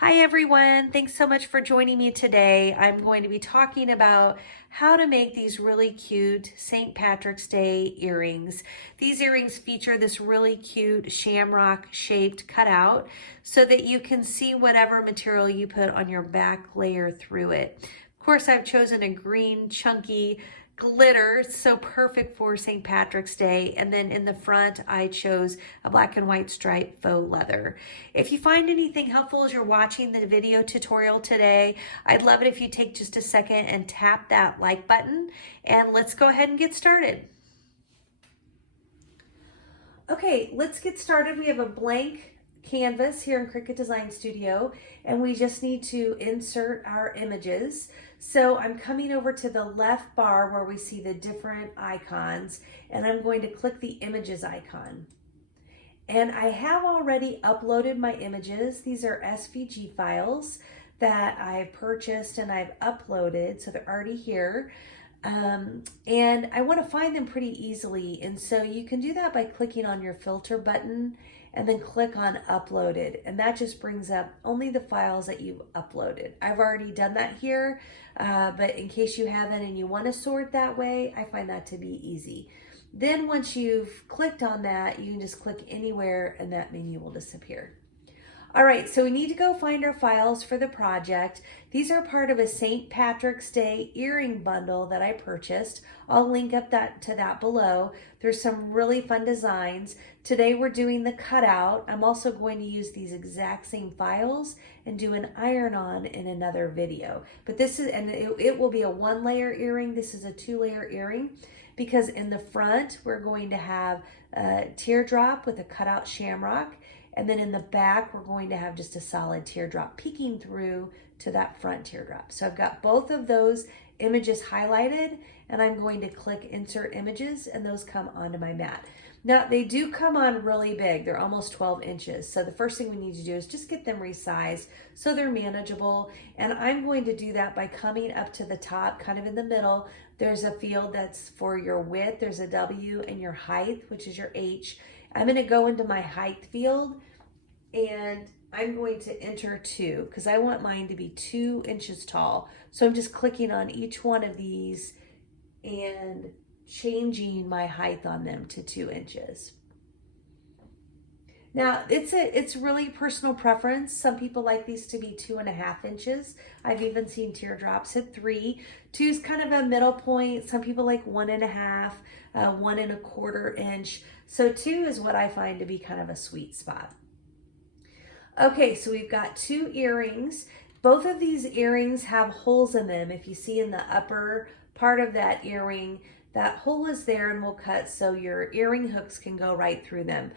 Hi everyone, thanks so much for joining me today. I'm going to be talking about how to make these really cute St. Patrick's Day earrings. These earrings feature this really cute shamrock shaped cutout so that you can see whatever material you put on your back layer through it. Of course, I've chosen a green chunky glitter, so perfect for St. Patrick's Day. And then in the front, I chose a black and white striped faux leather. If you find anything helpful as you're watching the video tutorial today, I'd love it if you take just a second and tap that like button, and let's go ahead and get started. Okay, let's get started. We have a blank canvas here in Cricut Design Studio, and we just need to insert our images. So I'm coming over to the left bar where we see the different icons, and I'm going to click the images icon. And I have already uploaded my images. These are SVG files that I purchased and I've uploaded, so they're already here. And I want to find them pretty easily. And so you can do that by clicking on your filter button and then click on uploaded. And that just brings up only the files that you've uploaded. I've already done that here, but in case you haven't and you want to sort that way, I find that to be easy. Then once you've clicked on that, you can just click anywhere and that menu will disappear. All right, so we need to go find our files for the project. These are part of a St. Patrick's Day earring bundle that I purchased. I'll link up to that below. There's some really fun designs. Today we're doing the cutout. I'm also going to use these exact same files and do an iron-on in another video. But this is, and it will be a 1-layer earring. This is a 2-layer earring, because in the front we're going to have a teardrop with a cutout shamrock. And then in the back, we're going to have just a solid teardrop peeking through to that front teardrop. So I've got both of those images highlighted, and I'm going to click Insert Images, and those come onto my mat. Now, they do come on really big. They're almost 12 inches. So the first thing we need to do is just get them resized so they're manageable. And I'm going to do that by coming up to the top, kind of in the middle. There's a field that's for your width. There's a W, and your height, which is your H. I'm going to go into my height field, and I'm going to enter 2 because I want mine to be 2 inches tall. So I'm just clicking on each one of these and changing my height on them to 2 inches. Now, it's really personal preference. Some people like these to be 2.5 inches. I've even seen teardrops at 3. 2 is kind of a middle point. Some people like 1.5, 1.25 inch. So 2 is what I find to be kind of a sweet spot. Okay, so we've got 2 earrings. Both of these earrings have holes in them. If you see in the upper part of that earring, that hole is there and will cut so your earring hooks can go right through them.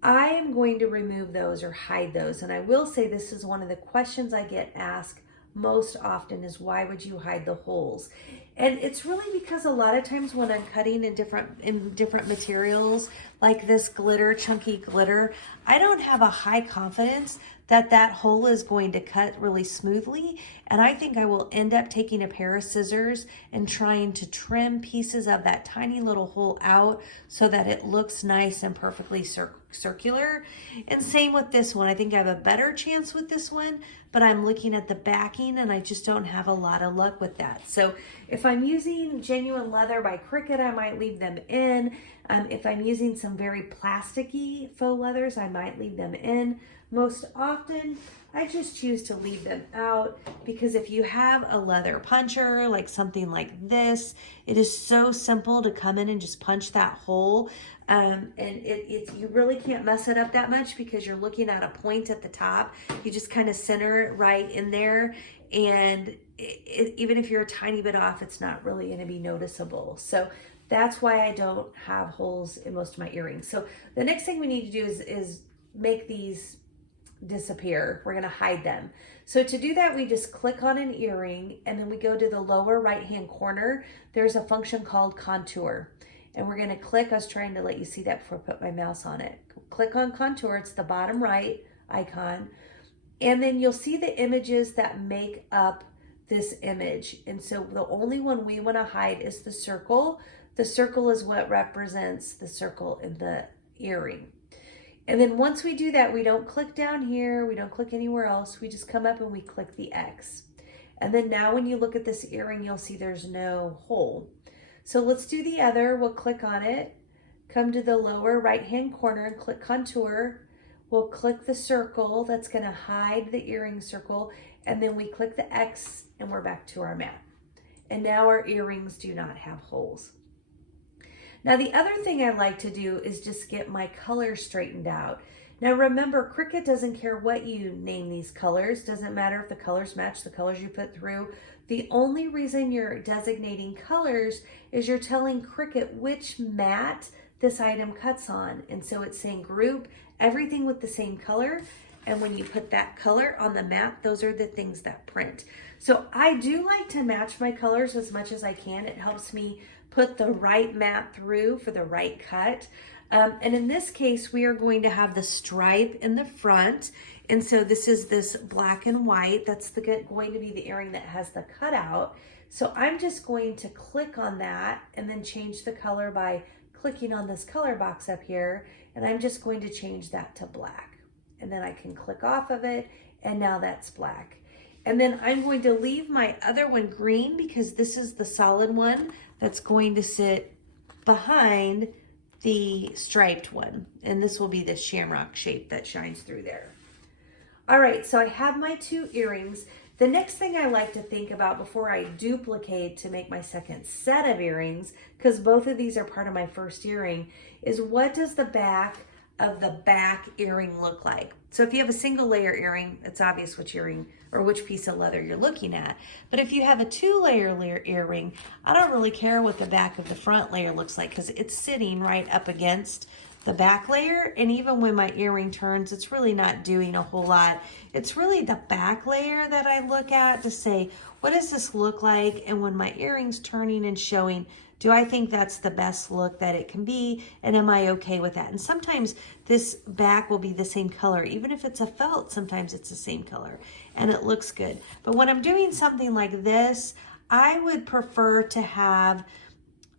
I am going to remove those or hide those. And I will say this is one of the questions I get asked most often is, why would you hide the holes? And it's really because a lot of times when I'm cutting in different materials, like this glitter, chunky glitter, I don't have a high confidence that that hole is going to cut really smoothly. And I think I will end up taking a pair of scissors and trying to trim pieces of that tiny little hole out so that it looks nice and perfectly circular. And same with this one. I think I have a better chance with this one, but I'm looking at the backing and I just don't have a lot of luck with that. So if I'm using genuine leather by Cricut, I might leave them in. If I'm using some very plasticky faux leathers, I might leave them in. Most often, I just choose to leave them out because if you have a leather puncher, like something like this, it is so simple to come in and just punch that hole. And you really can't mess it up that much because you're looking at a point at the top. You just kind of center it right in there. And even if you're a tiny bit off, it's not really going to be noticeable. So that's why I don't have holes in most of my earrings. So the next thing we need to do is make these disappear. We're going to hide them. So to do that, we just click on an earring and then we go to the lower right hand corner. There's a function called contour, and we're going to click. I was trying to let you see that before I put my mouse on it. Click on contour. It's the bottom right icon, and then you'll see the images that make up this image. And so the only one we want to hide is the circle. The circle is what represents the circle in the earring. And then once we do that, we don't click down here, we don't click anywhere else, we just come up and we click the X. And then now when you look at this earring, you'll see there's no hole. So let's do the other. We'll click on it, come to the lower right-hand corner and click contour. We'll click the circle that's gonna hide the earring circle, and then we click the X and we're back to our mat. And now our earrings do not have holes. Now the other thing I like to do is just get my colors straightened out. Now remember, Cricut doesn't care what you name these colors. Doesn't matter if the colors match the colors you put through. The only reason you're designating colors is you're telling Cricut which mat this item cuts on. And so it's saying group everything with the same color. And when you put that color on the mat, those are the things that print. So I do like to match my colors as much as I can. It helps me put the right mat through for the right cut. And in this case, we are going to have the stripe in the front. And so this is this black and white. That's going to be the earring that has the cutout. So I'm just going to click on that and then change the color by clicking on this color box up here. And I'm just going to change that to black. And then I can click off of it, and now that's black. And then I'm going to leave my other one green because this is the solid one that's going to sit behind the striped one. And this will be the shamrock shape that shines through there. All right, so I have my two earrings. The next thing I like to think about before I duplicate to make my second set of earrings, because both of these are part of my first earring, is what does the back of the back earring look like? So if you have a single layer earring, it's obvious which earring or which piece of leather you're looking at. But if you have a two-layer earring, I don't really care what the back of the front layer looks like because it's sitting right up against the back layer. And even when my earring turns, it's really not doing a whole lot. It's really the back layer that I look at to say, what does this look like? And when my earring's turning and showing, do I think that's the best look that it can be? And am I okay with that? And sometimes this back will be the same color. Even if it's a felt, sometimes it's the same color and it looks good. But when I'm doing something like this, I would prefer to have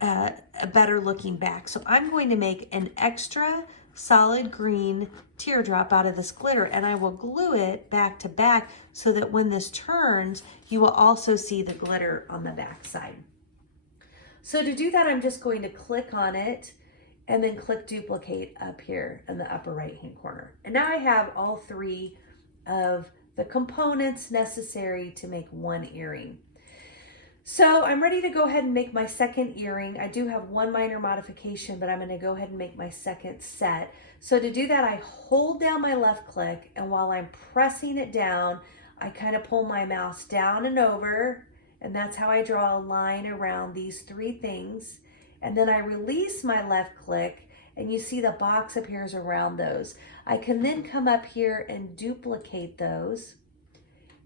a better looking back. So I'm going to make an extra solid green teardrop out of this glitter, and I will glue it back to back so that when this turns, you will also see the glitter on the back side. So to do that, I'm just going to click on it and then click duplicate up here in the upper right hand corner. And now I have all three of the components necessary to make one earring. So I'm ready to go ahead and make my second earring. I do have one minor modification, but I'm going to go ahead and make my second set. So to do that, I hold down my left click, and while I'm pressing it down, I kind of pull my mouse down and over, and that's how I draw a line around these three things. And then I release my left click, and you see the box appears around those. I can then come up here and duplicate those.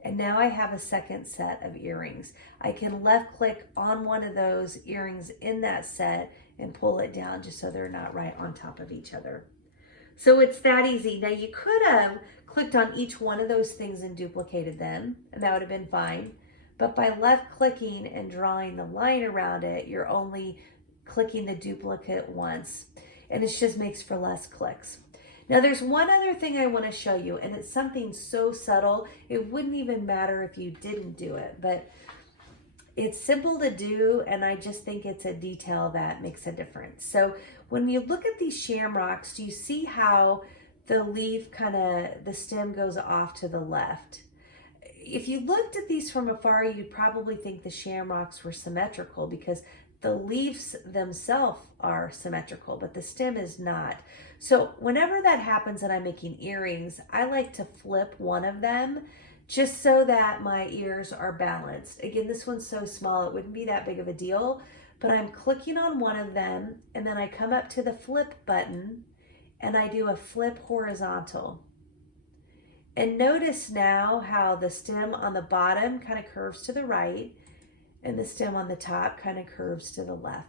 And now I have a second set of earrings. I can left click on one of those earrings in that set and pull it down just so they're not right on top of each other. So it's that easy. Now you could have clicked on each one of those things and duplicated them, and that would have been fine. But by left clicking and drawing the line around it, you're only clicking the duplicate once, and it just makes for less clicks. Now there's one other thing I want to show you, and it's something so subtle, it wouldn't even matter if you didn't do it, but it's simple to do, and I just think it's a detail that makes a difference. So when you look at these shamrocks, do you see how the leaf the stem goes off to the left? If you looked at these from afar, you'd probably think the shamrocks were symmetrical because the leaves themselves are symmetrical, but the stem is not. So whenever that happens and I'm making earrings, I like to flip one of them just so that my ears are balanced. Again, this one's so small, it wouldn't be that big of a deal, but I'm clicking on one of them and then I come up to the flip button and I do a flip horizontal. And notice now how the stem on the bottom kind of curves to the right and the stem on the top kind of curves to the left.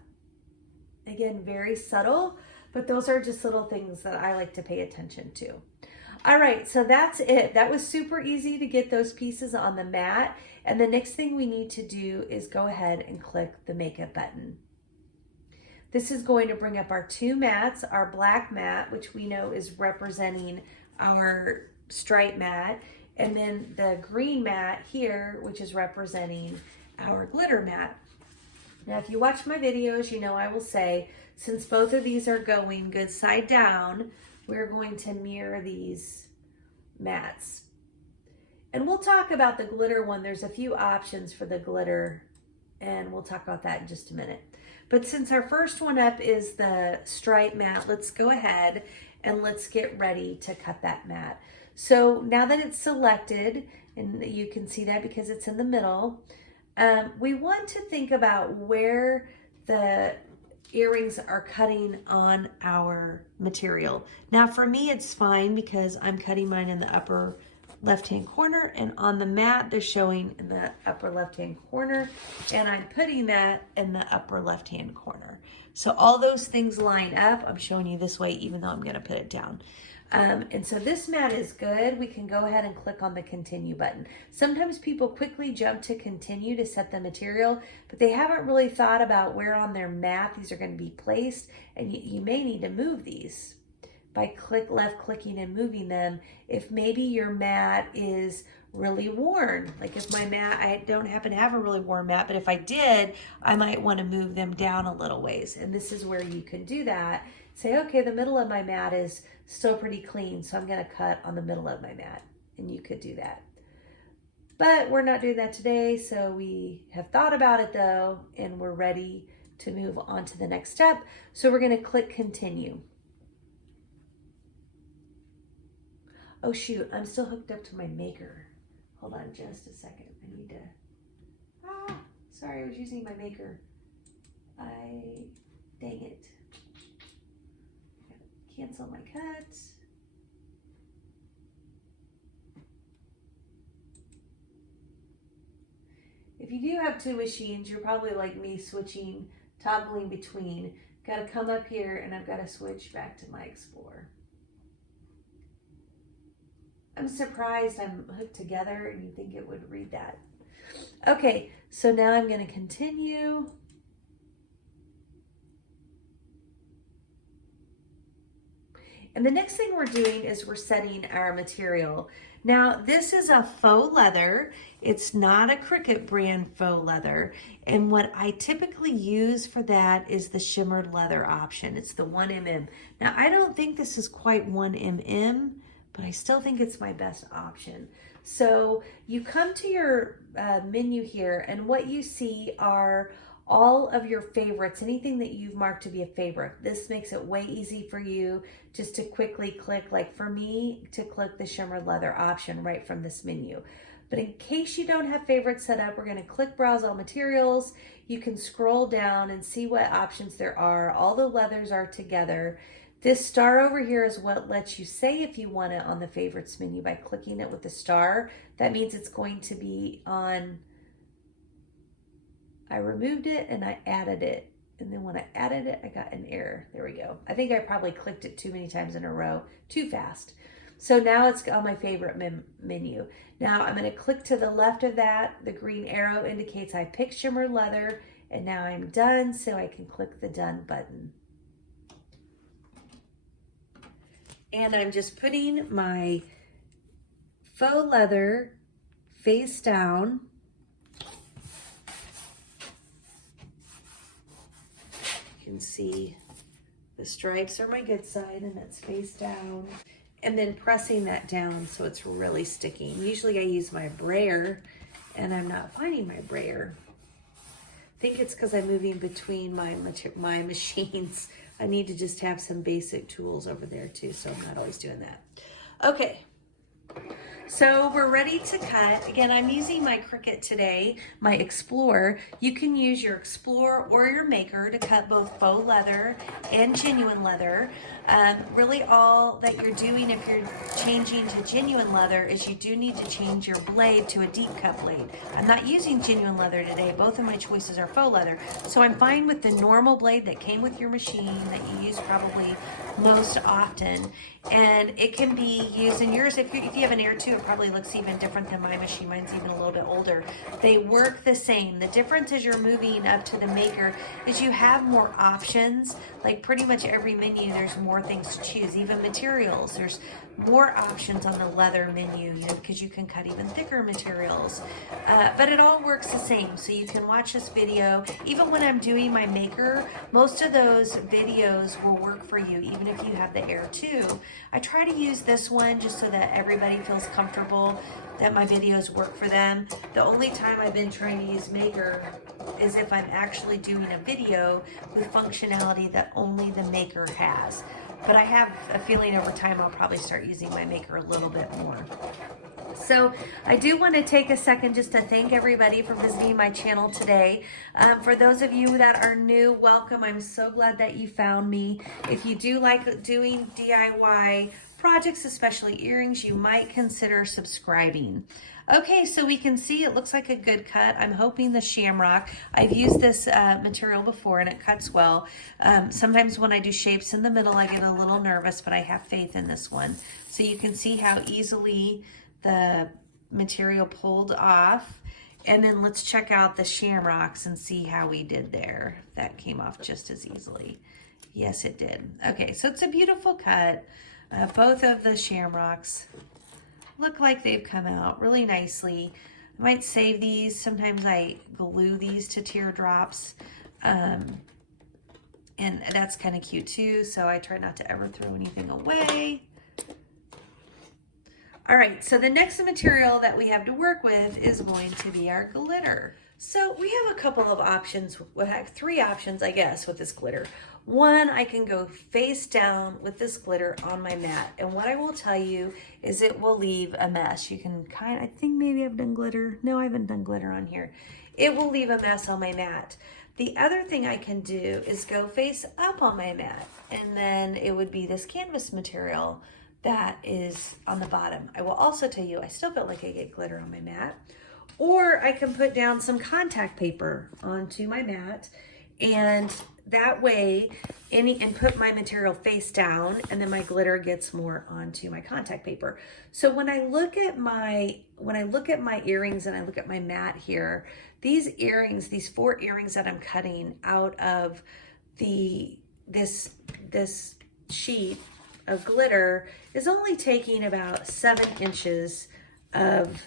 Again, very subtle, but those are just little things that I like to pay attention to. All right, so that's it. That was super easy to get those pieces on the mat. And the next thing we need to do is go ahead and click the makeup button. This is going to bring up our two mats, our black mat, which we know is representing our stripe mat, and then the green mat here, which is representing our glitter mat. Now, if you watch my videos, you know I will say, since both of these are going good side down, we're going to mirror these mats. And we'll talk about the glitter one. There's a few options for the glitter, and we'll talk about that in just a minute. But since our first one up is the stripe mat, let's go ahead and let's get ready to cut that mat. So now that it's selected, and you can see that because it's in the middle, we want to think about where the earrings are cutting on our material. Now for me, it's fine because I'm cutting mine in the upper left-hand corner, and on the mat, they're showing in the upper left-hand corner, and I'm putting that in the upper left-hand corner. So all those things line up. I'm showing you this way, even though I'm gonna put it down. And so this mat is good. We can go ahead and click on the continue button. Sometimes people quickly jump to continue to set the material, but they haven't really thought about where on their mat these are going to be placed, and you may need to move these by left clicking and moving them. If maybe your mat is really worn, like if my mat, I don't happen to have a really worn mat, but if I did, I might want to move them down a little ways. And this is where you can do that. Say, okay, the middle of my mat is still pretty clean, so I'm gonna cut on the middle of my mat, and you could do that. But we're not doing that today, so we have thought about it though, and we're ready to move on to the next step. So we're gonna click continue. Oh shoot, I'm still hooked up to my maker. Hold on just a second, I need to, sorry, I was using my maker. Dang it. Cancel my cut. If you do have two machines, you're probably like me, switching, toggling between. Got to come up here and I've got to switch back to my Explorer. I'm surprised I'm hooked together and you think it would read that. Okay, so now I'm going to continue. And the next thing we're doing is we're setting our material. Now, this is a faux leather. It's not a Cricut brand faux leather. And what I typically use for that is the shimmered leather option. It's the 1mm. Now, I don't think this is quite 1mm, but I still think it's my best option. So you come to your menu here, and what you see are all of your favorites, anything that you've marked to be a favorite. This makes it way easy for you just to quickly click, like for me, to click the shimmered leather option right from this menu. But in case you don't have favorites set up, we're gonna click Browse All Materials. You can scroll down and see what options there are. All the leathers are together. This star over here is what lets you say if you want it on the favorites menu by clicking it with the star. That means it's going to be on, I removed it and I added it. And then when I added it, I got an error. There we go. I think I probably clicked it too many times in a row, too fast. So now it's on my favorite menu. Now I'm gonna click to the left of that. The green arrow indicates I picked shimmered leather, and now I'm done, so I can click the done button. And I'm just putting my faux leather face down. You can see the stripes are my good side and it's face down. And then pressing that down so it's really sticking. Usually I use my brayer and I'm not finding my brayer. I think it's because I'm moving between my machines. I need to just have some basic tools over there too, so I'm not always doing that. Okay, so we're ready to cut. Again, I'm using my Cricut today, my Explorer. You can use your Explorer or your Maker to cut both faux leather and genuine leather. Really all that you're doing if you're changing to genuine leather is you do need to change your blade to a deep cut blade. I'm not using genuine leather today. Both of my choices are faux leather. So I'm fine with the normal blade that came with your machine that you use probably most often. And it can be used in yours. If you have an Air 2, it probably looks even different than my machine. Mine's even a little bit older. They work the same. The difference as you're moving up to the maker is you have more options. Like pretty much every menu, there's more things to choose. Even materials, there's more options on the leather menu, you know, because you can cut even thicker materials. But it all works the same. So you can watch this video. Even when I'm doing my maker, most of those videos will work for you, even if you have the Air 2. I try to use this one just so that everybody feels comfortable that my videos work for them. The only time I've been trying to use Maker is if I'm actually doing a video with functionality that only the Maker has. But I have a feeling over time I'll probably start using my Maker a little bit more. So I do want to take a second just to thank everybody for visiting my channel today. For those of you that are new, welcome. I'm so glad that you found me. If you do like doing DIY projects, especially earrings, you might consider subscribing. Okay, so we can see it looks like a good cut. I'm hoping the Shamrock. I've used this material before and it cuts well. Sometimes when I do shapes in the middle, I get a little nervous, but I have faith in this one. So you can see how easily the material pulled off. And then let's check out the Shamrocks and see how we did there. That came off just as easily. Yes, it did. Okay, so it's a beautiful cut. Both of the Shamrocks look like they've come out really nicely. I might save these. Sometimes I glue these to teardrops. And that's kind of cute too. So I try not to ever throw anything away. All right, so the next material that we have to work with is going to be our glitter. So we have a couple of options, three options, I guess, with this glitter. One, I can go face down with this glitter on my mat. And what I will tell you is it will leave a mess. You can I think maybe I've done glitter. No, I haven't done glitter on here. It will leave a mess on my mat. The other thing I can do is go face up on my mat. And then it would be this canvas material that is on the bottom. I will also tell you, I still feel like I get glitter on my mat. Or I can put down some contact paper onto my mat, and that way, and put my material face down, and then my glitter gets more onto my contact paper. So when I look at my earrings and I look at my mat here, these earrings, these 4 earrings that I'm cutting out of this sheet of glitter is only taking about 7 inches of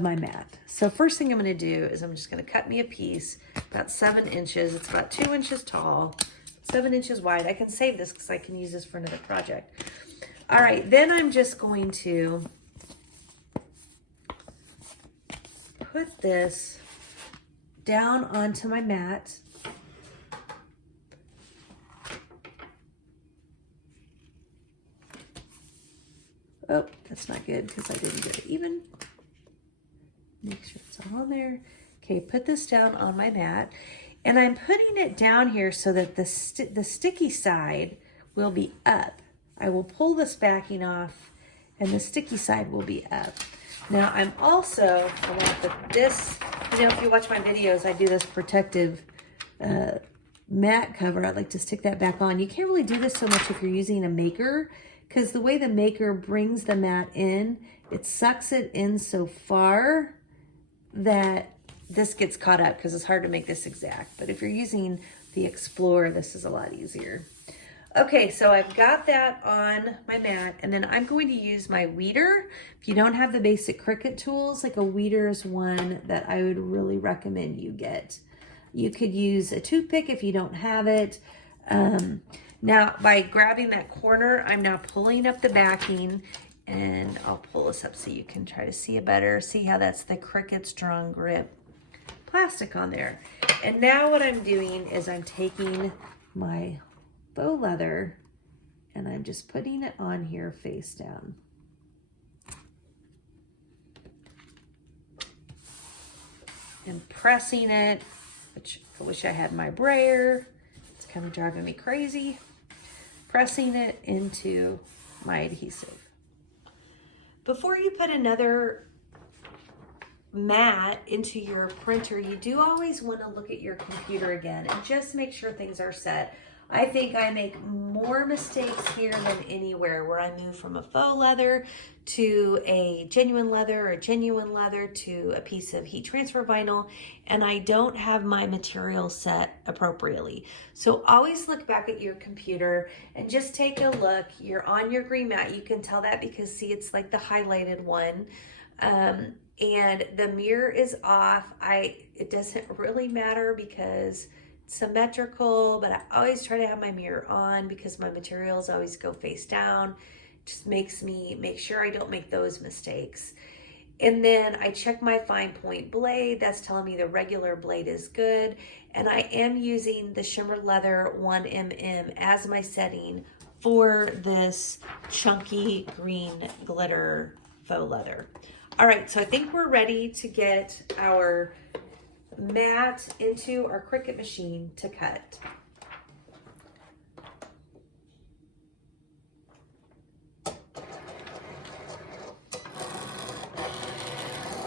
my mat. So first thing I'm going to do is I'm just going to cut me a piece about 7 inches. It's about 2 inches tall, 7 inches wide. I can save this because I can use this for another project. All right, then I'm just going to put this down onto my mat. Oh, that's not good because I didn't get it even. Make sure it's all on there. Okay, put this down on my mat. And I'm putting it down here so that the sticky side will be up. I will pull this backing off and the sticky side will be up. Now I want this, you know, if you watch my videos, I do this protective mat cover. I'd like to stick that back on. You can't really do this so much if you're using a maker, because the way the maker brings the mat in, it sucks it in so far that this gets caught up because it's hard to make this exact. But if you're using the Explorer, this is a lot easier. Okay, so I've got that on my mat, and then I'm going to use my weeder. If you don't have the basic Cricut tools, like a weeder is one that I would really recommend you get. You could use a toothpick if you don't have it. Now, by grabbing that corner, I'm now pulling up the backing, and I'll pull this up so you can try to see it better. See how that's the Cricut Strong Grip plastic on there. And now what I'm doing is I'm taking my faux leather and I'm just putting it on here face down. And pressing it, which I wish I had my brayer. It's kind of driving me crazy. Pressing it into my adhesive. Before you put another mat into your printer, you do always want to look at your computer again and just make sure things are set. I think I make more mistakes here than anywhere, where I move from a faux leather to a genuine leather, or genuine leather to a piece of heat transfer vinyl, and I don't have my material set appropriately. So always look back at your computer and just take a look. You're on your green mat. You can tell that because see, it's like the highlighted one. And the mirror is off. It doesn't really matter because it's symmetrical, but I always try to have my mirror on because my materials always go face down. It just makes me make sure I don't make those mistakes. And then I check my fine point blade. That's telling me the regular blade is good. And I am using the shimmer leather 1mm as my setting for this chunky green glitter faux leather. All right, so I think we're ready to get our mat into our Cricut machine to cut.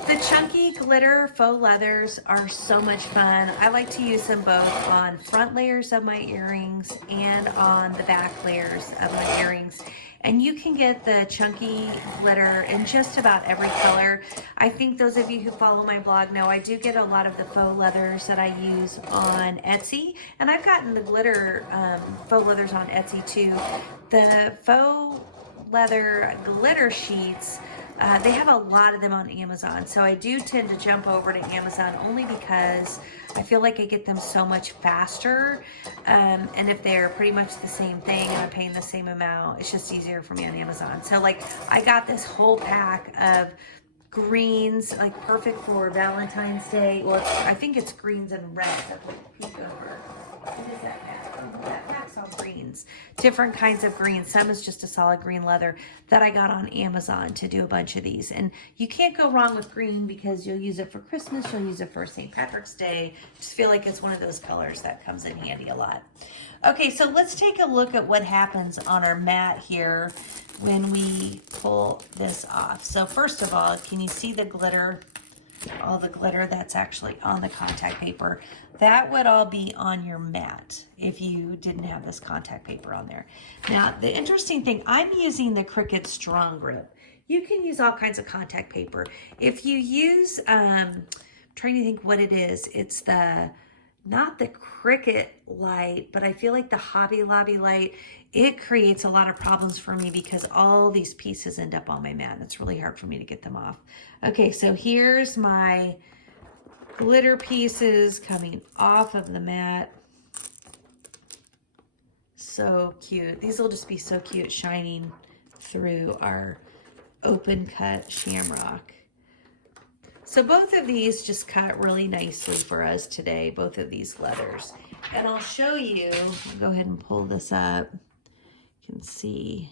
The chunky glitter faux leathers are so much fun. I like to use them both on front layers of my earrings and on the back layers of my earrings. And you can get the chunky glitter in just about every color. I think those of you who follow my blog know I do get a lot of the faux leathers that I use on Etsy. And I've gotten the glitter, faux leathers on Etsy too. The faux leather glitter sheets, they have a lot of them on Amazon. So I do tend to jump over to Amazon only because I feel like I get them so much faster. And if they're pretty much the same thing and I'm paying the same amount, it's just easier for me on Amazon. So like I got this whole pack of greens, like perfect for Valentine's Day. Well, I think it's greens and reds. I put peek over. What is that pack? That pack's all greens. Different kinds of greens. Some is just a solid green leather that I got on Amazon to do a bunch of these. And you can't go wrong with green because you'll use it for Christmas. You'll use it for St. Patrick's Day. Just feel like it's one of those colors that comes in handy a lot. Okay, so let's take a look at what happens on our mat here when we pull this off. So first of all, can you see the glitter? All the glitter that's actually on the contact paper. That would all be on your mat if you didn't have this contact paper on there. Now, the interesting thing, I'm using the Cricut Strong Grip. You can use all kinds of contact paper. If you use, trying to think what it is, it's not the Cricut light, but I feel like the Hobby Lobby light, it creates a lot of problems for me because all these pieces end up on my mat. It's really hard for me to get them off. Okay, so here's my glitter pieces coming off of the mat. So cute. These will just be so cute shining through our open cut shamrock. So both of these just cut really nicely for us today, both of these leathers. And I'll show you, I'll go ahead and pull this up. You can see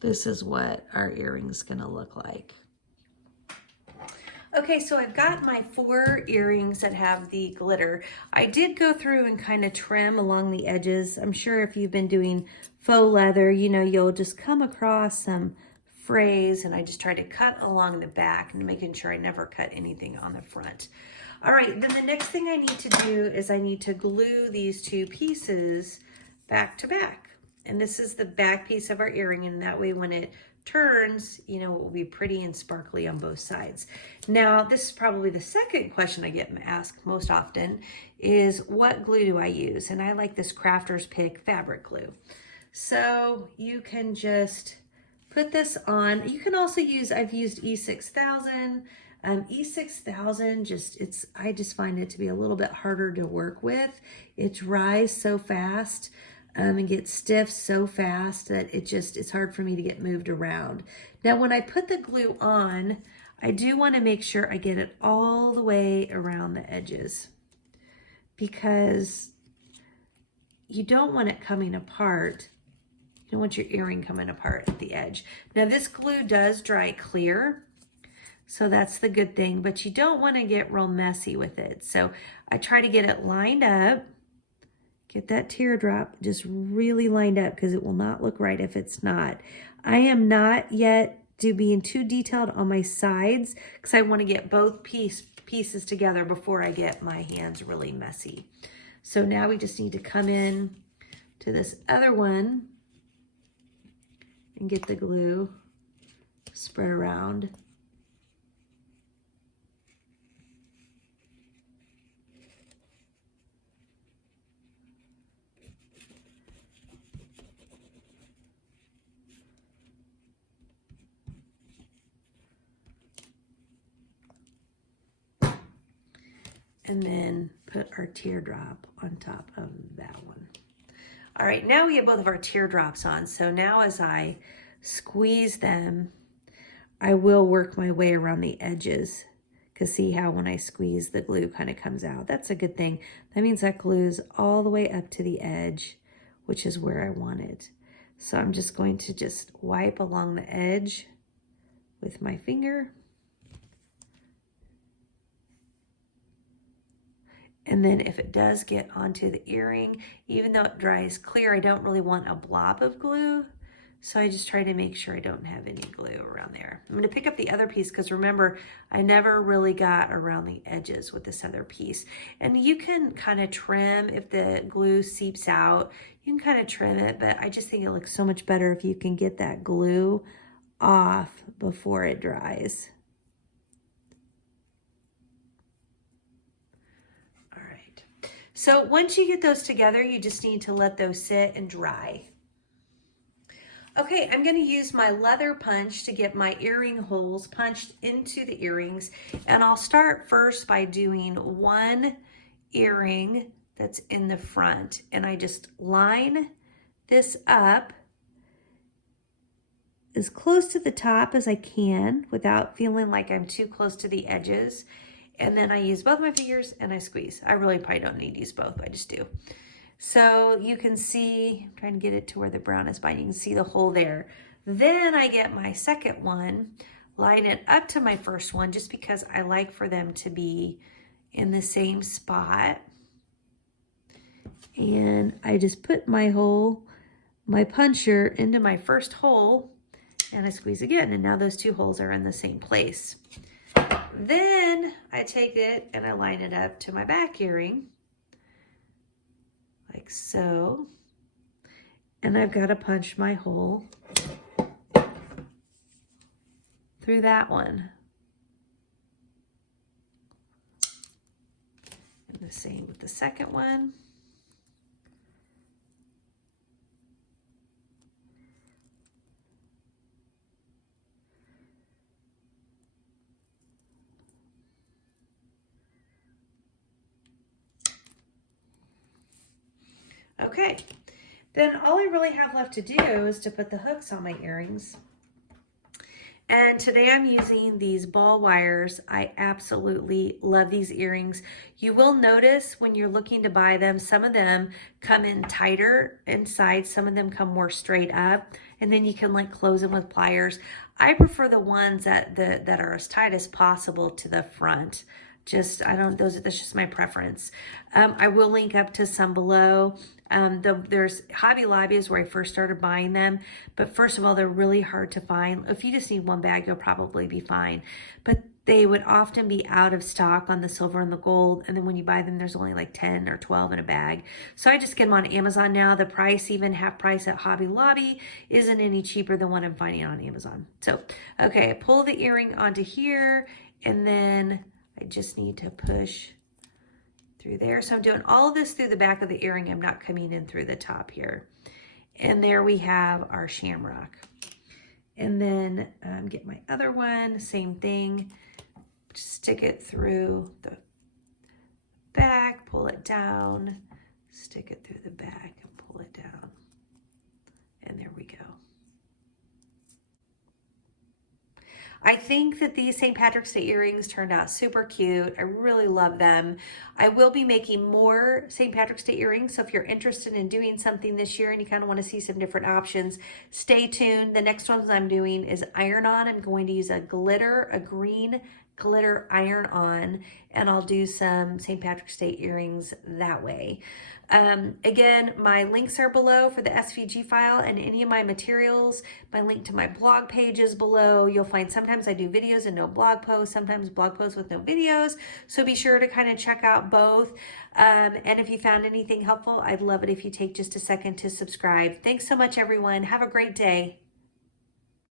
this is what our earring's gonna look like. Okay, so I've got my 4 earrings that have the glitter. I did go through and kind of trim along the edges. I'm sure if you've been doing faux leather, you know, you'll just come across some frays, and I just try to cut along the back and making sure I never cut anything on the front. All right, then the next thing I need to do is I need to glue these 2 pieces back to back. And this is the back piece of our earring, and that way when it turns, you know, it will be pretty and sparkly on both sides. Now, this is probably the second question I get asked most often is what glue do I use? And I like this Crafter's Pick fabric glue. So you can just put this on. You can also use, I've used E6000. E6000 I just find it to be a little bit harder to work with. It dries so fast and gets stiff so fast that it's hard for me to get moved around. Now, when I put the glue on, I do want to make sure I get it all the way around the edges because you don't want it coming apart. You don't want your earring coming apart at the edge. Now, this glue does dry clear, so that's the good thing, but you don't want to get real messy with it. So I try to get it lined up Get that teardrop just really lined up because it will not look right if it's not. I am not yet being too detailed on my sides because I want to get both pieces together before I get my hands really messy. So now we just need to come in to this other one and get the glue spread around. And then put our teardrop on top of that one. All right, now we have both of our teardrops on. So now as I squeeze them, I will work my way around the edges, because see how when I squeeze, the glue kind of comes out. That's a good thing. That means that glue's all the way up to the edge, which is where I want it. So I'm just going to just wipe along the edge with my finger. And then if it does get onto the earring, even though it dries clear, I don't really want a blob of glue. So I just try to make sure I don't have any glue around there. I'm gonna pick up the other piece because remember, I never really got around the edges with this other piece. And you can kind of trim if the glue seeps out, you can kind of trim it, but I just think it looks so much better if you can get that glue off before it dries. So once you get those together, you just need to let those sit and dry. Okay, I'm gonna use my leather punch to get my earring holes punched into the earrings. And I'll start first by doing one earring that's in the front. And I just line this up as close to the top as I can without feeling like I'm too close to the edges. And then I use both my fingers and I squeeze. I really probably don't need to use both, I just do. So you can see, I'm trying to get it to where the brown is biting, you can see the hole there. Then I get my second one, line it up to my first one just because I like for them to be in the same spot. And I just put my puncher into my first hole and I squeeze again. And now those two holes are in the same place. Then I take it and I line it up to my back earring, like so. And I've got to punch my hole through that one. And the same with the second one. Okay, then all I really have left to do is to put the hooks on my earrings. And today I'm using these ball wires. I absolutely love these earrings. You will notice when you're looking to buy them, some of them come in tighter inside, some of them come more straight up, and then you can like close them with pliers. I prefer the ones that are as tight as possible to the front. That's just my preference. I will link up to some below. There's Hobby Lobby is where I first started buying them. But first of all, they're really hard to find. If you just need one bag, you'll probably be fine. But they would often be out of stock on the silver and the gold. And then when you buy them, there's only like 10 or 12 in a bag. So I just get them on Amazon now. The price, even half price at Hobby Lobby, isn't any cheaper than what I'm finding on Amazon. So, okay, I pull the earring onto here and then I just need to push through there. So I'm doing all of this through the back of the earring. I'm not coming in through the top here. And there we have our shamrock. And then get my other one, same thing. Just stick it through the back, pull it down, stick it through the back and pull it down. And there we go. I think that these St. Patrick's Day earrings turned out super cute. I really love them. I will be making more St. Patrick's Day earrings, so if you're interested in doing something this year and you kind of want to see some different options, stay tuned. The next ones I'm doing is iron-on. I'm going to use a green glitter iron on, and I'll do some St. Patrick's Day earrings that way. Again, my links are below for the SVG file and any of my materials. My link to my blog page is below. You'll find sometimes I do videos and no blog posts, sometimes blog posts with no videos. So be sure to kind of check out both. And if you found anything helpful, I'd love it if you take just a second to subscribe. Thanks so much, everyone. Have a great day.